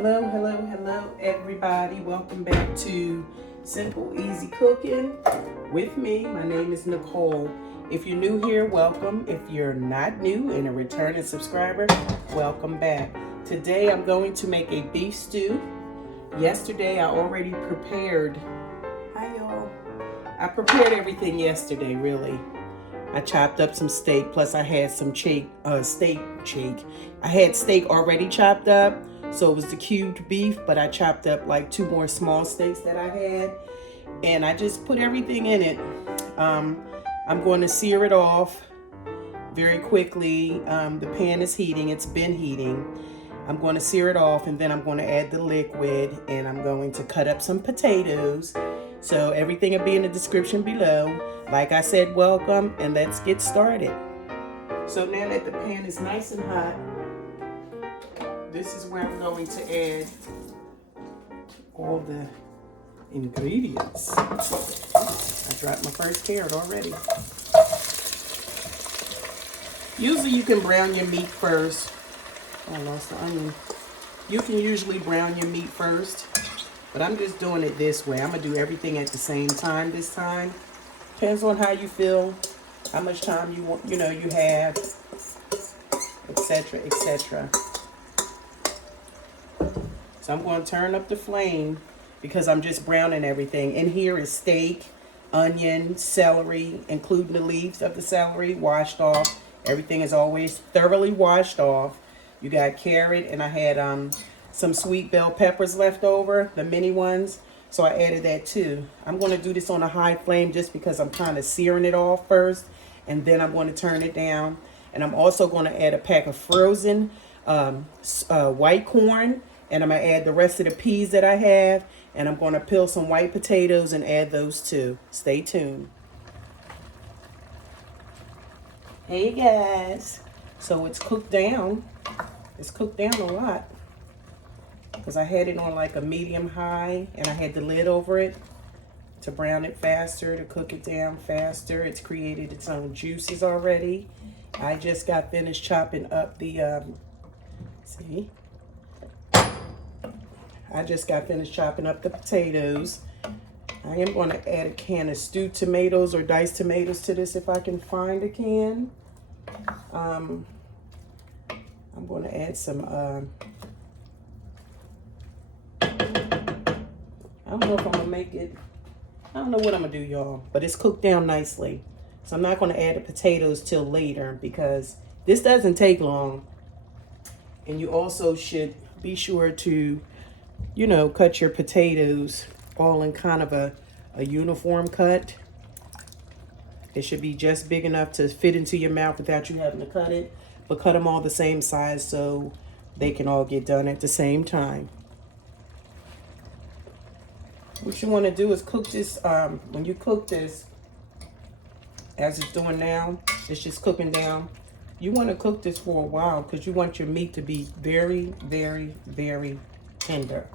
Hello, hello, hello, everybody. Welcome back to Simple Easy Cooking with me. My name is Nicole. If you're new here, welcome. If you're not new and a returning subscriber, welcome back. Today I'm going to make a beef stew. Yesterday I already prepared. Hi y'all. I prepared everything yesterday, really. I chopped up some steak, plus I had some I had steak already chopped up, so it was the cubed beef, but I chopped up like 2 more small steaks that I had, and I just put everything in it. I'm going to sear it off very quickly. The pan is heating, it's been heating. I'm going to sear it off, and then I'm going to add the liquid, and I'm going to cut up some potatoes. So everything will be in the description below. Like I said, welcome, and let's get started. So now that the pan is nice and hot, this is where I'm going to add all the ingredients. I dropped my first carrot already. Usually you can brown your meat first. Oh, I lost the onion. You can usually brown your meat first, but I'm just doing it this way. I'm gonna do everything at the same time this time. Depends on how you feel, how much time you want, you have, etc., etc. So I'm going to turn up the flame because I'm just browning everything. In here is steak, onion, celery, including the leaves of the celery, washed off. Everything is always thoroughly washed off. You got carrot, and I had some sweet bell peppers left over, the mini ones. So I added that too. I'm going to do this on a high flame just because I'm kind of searing it off first, and then I'm going to turn it down. And I'm also going to add a pack of frozen white corn, and I'm going to add the rest of the peas that I have, and I'm going to peel some white potatoes and add those too. Stay tuned. Hey guys. So it's cooked down. It's cooked down a lot, because I had it on like a medium high, and I had the lid over it to brown it faster, to cook it down faster. It's created its own juices already. I just got finished chopping up the, I just got finished chopping up the potatoes. I am going to add a can of stewed tomatoes or diced tomatoes to this if I can find a can. I'm going to add some, I don't know if I'm going to make it. I don't know what I'm going to do, y'all. But it's cooked down nicely. So I'm not going to add the potatoes till later, because this doesn't take long. And you also should be sure to, cut your potatoes all in kind of a uniform cut. It should be just big enough to fit into your mouth without you having to cut it. But cut them all the same size so they can all get done at the same time. What you want to do is cook this, when you cook this, as it's doing now, it's just cooking down. You want to cook this for a while because you want your meat to be very, very, very tender.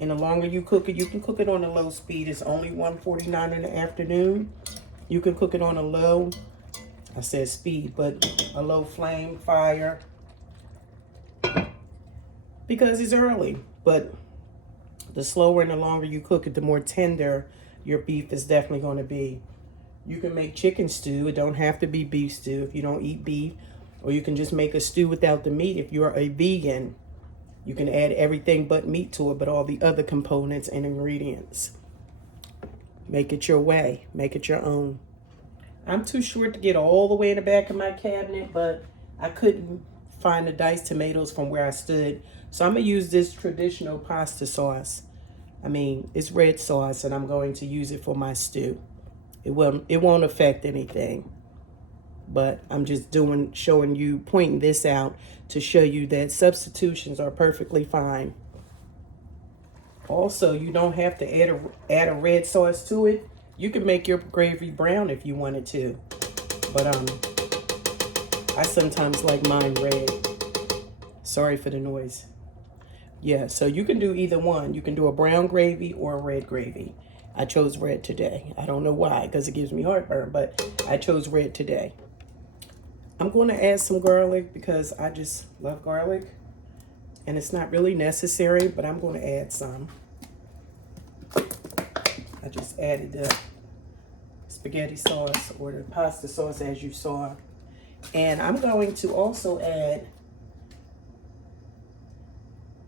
And the longer you cook it, you can cook it on a low speed. It's only 1:49 in the afternoon. You can cook it on a low, I said speed, but a low flame fire, because it's early. But the slower and the longer you cook it, the more tender your beef is definitely going to be. You can make chicken stew. It don't have to be beef stew if you don't eat beef. Or you can just make a stew without the meat if you're a vegan. You can add everything but meat to it, but all the other components and ingredients. Make it your way. Make it your own. I'm too short to get all the way in the back of my cabinet, but I couldn't find the diced tomatoes from where I stood. So I'm going to use this traditional pasta sauce. I mean, it's red sauce, and I'm going to use it for my stew. It won't affect anything. But I'm just showing you, pointing this out to show you that substitutions are perfectly fine. Also, you don't have to add a red sauce to it. You can make your gravy brown if you wanted to. But I sometimes like mine red. Sorry for the noise. Yeah, so you can do either one. You can do a brown gravy or a red gravy. I chose red today. I don't know why, because it gives me heartburn, but I chose red today. I'm going to add some garlic because I just love garlic. And it's not really necessary, but I'm going to add some. I just added the spaghetti sauce or the pasta sauce as you saw. And I'm going to also add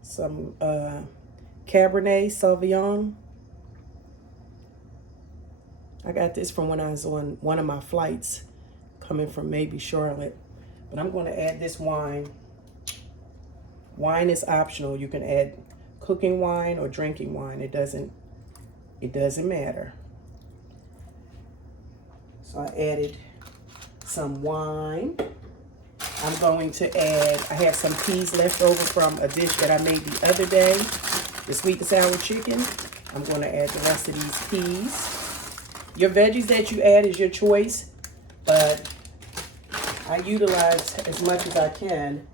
some Cabernet Sauvignon. I got this from when I was on one of my flights coming from maybe Charlotte. But I'm going to add this wine. Wine is optional. You can add cooking wine or drinking wine. It doesn't matter. So I added some wine. I'm going to add, I have some peas left over from a dish that I made the other day, the sweet and sour chicken. I'm going to add the rest of these peas. Your veggies that you add is your choice, but I utilize as much as I can.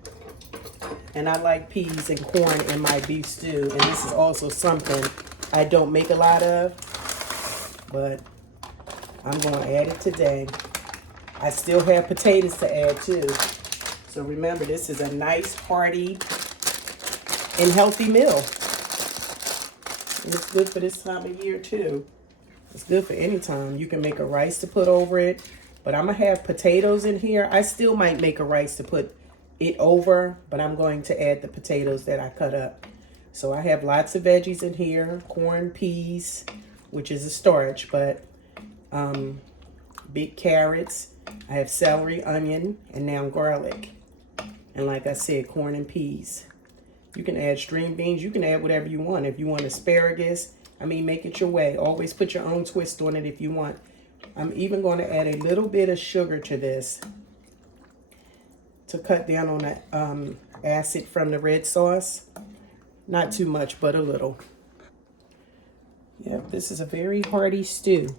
And I like peas and corn in my beef stew. And this is also something I don't make a lot of, but I'm going to add it today. I still have potatoes to add too. So remember, this is a nice, hearty, and healthy meal. And it's good for this time of year too. It's good for any time. You can make a rice to put over it. But I'm going to have potatoes in here. I still might make a rice to put it over, but I'm going to add the potatoes that I cut up. So I have lots of veggies in here. Corn, peas, which is a starch, but big carrots. I have celery, onion, and now garlic. And like I said, corn and peas. You can add string beans. You can add whatever you want. If you want asparagus, I mean, make it your way. Always put your own twist on it if you want. I'm even going to add a little bit of sugar to this to cut down on the acid from the red sauce. Not too much, but a little. Yep, this is a very hearty stew.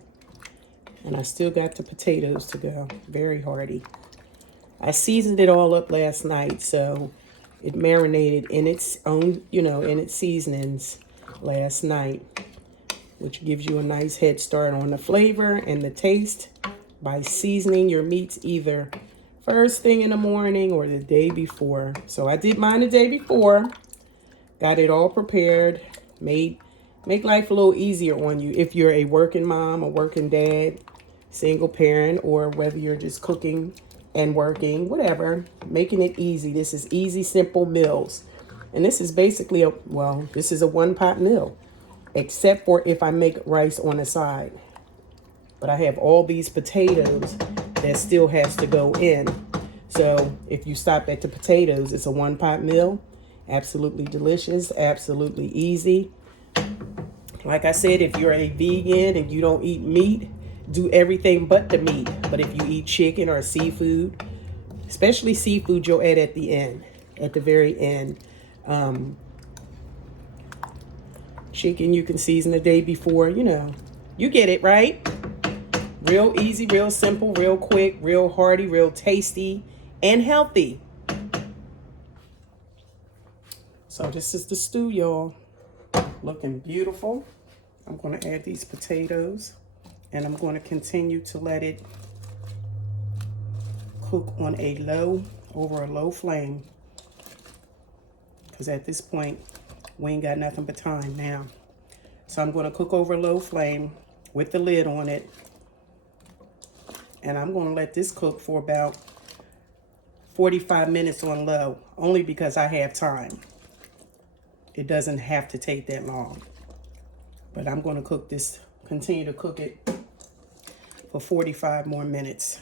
And I still got the potatoes to go. Very hearty. I seasoned it all up last night, so it marinated in its own, in its seasonings last night, which gives you a nice head start on the flavor and the taste by seasoning your meats either first thing in the morning or the day before. So I did mine the day before, got it all prepared, make life a little easier on you if you're a working mom, a working dad, single parent, or whether you're just cooking and working, whatever, making it easy. This is easy, simple meals. And this is basically this is a one-pot meal, except for if I make rice on the side. But I have all these potatoes that still has to go in. So if you stop at the potatoes, it's a one-pot meal. Absolutely delicious, absolutely easy. Like I said, if you're a vegan and you don't eat meat, do everything but the meat. But if you eat chicken or seafood, especially seafood, you'll add at the end, at the very end. Chicken you can season the day before, you get it, right? Real easy, real simple, real quick, real hearty, real tasty, and healthy. So this is the stew, y'all. Looking beautiful. I'm going to add these potatoes, and I'm going to continue to let it cook on over a low flame. Because at this point, we ain't got nothing but time now. So I'm going to cook over a low flame with the lid on it. And I'm going to let this cook for about 45 minutes on low, only because I have time. It doesn't have to take that long. But I'm going to continue to cook it for 45 more minutes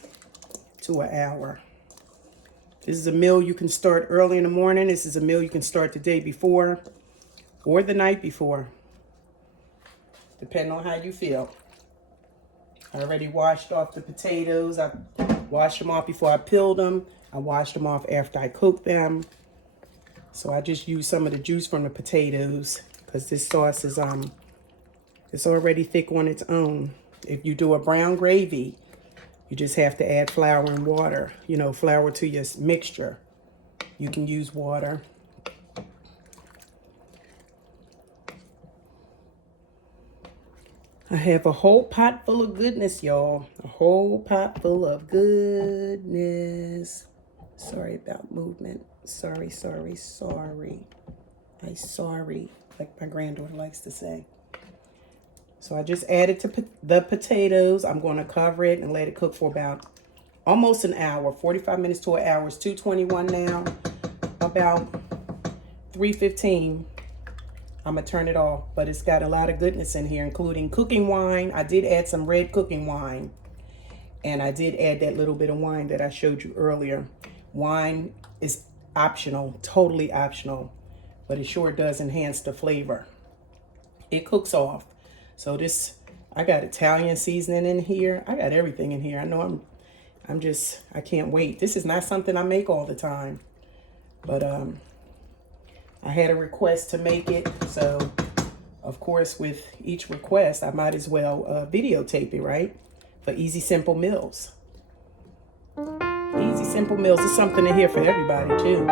to an hour. This is a meal you can start early in the morning. This is a meal you can start the day before or the night before, depending on how you feel. I already washed off the potatoes. I washed them off before I peeled them. I washed them off after I cooked them. So I just used some of the juice from the potatoes because this sauce is it's already thick on its own. If you do a brown gravy, you just have to add flour and water, flour to your mixture. You can use water. I have a whole pot full of goodness, y'all. A whole pot full of goodness. Sorry about movement. Sorry. I'm sorry, like my granddaughter likes to say. So I just added to the potatoes. I'm going to cover it and let it cook for about almost an hour, 45 minutes to an hour. It's 2:21 now. About 3:15, I'm going to turn it off. But it's got a lot of goodness in here, including cooking wine. I did add some red cooking wine. And I did add that little bit of wine that I showed you earlier. Wine is optional, totally optional, but it sure does enhance the flavor. It cooks off. So this, I got Italian seasoning in here. I got everything in here. I know I can't wait. This is not something I make all the time, but I had a request to make it. So of course, with each request, I might as well videotape it, right? For easy, simple meals. Easy, simple meals is something in here for everybody too.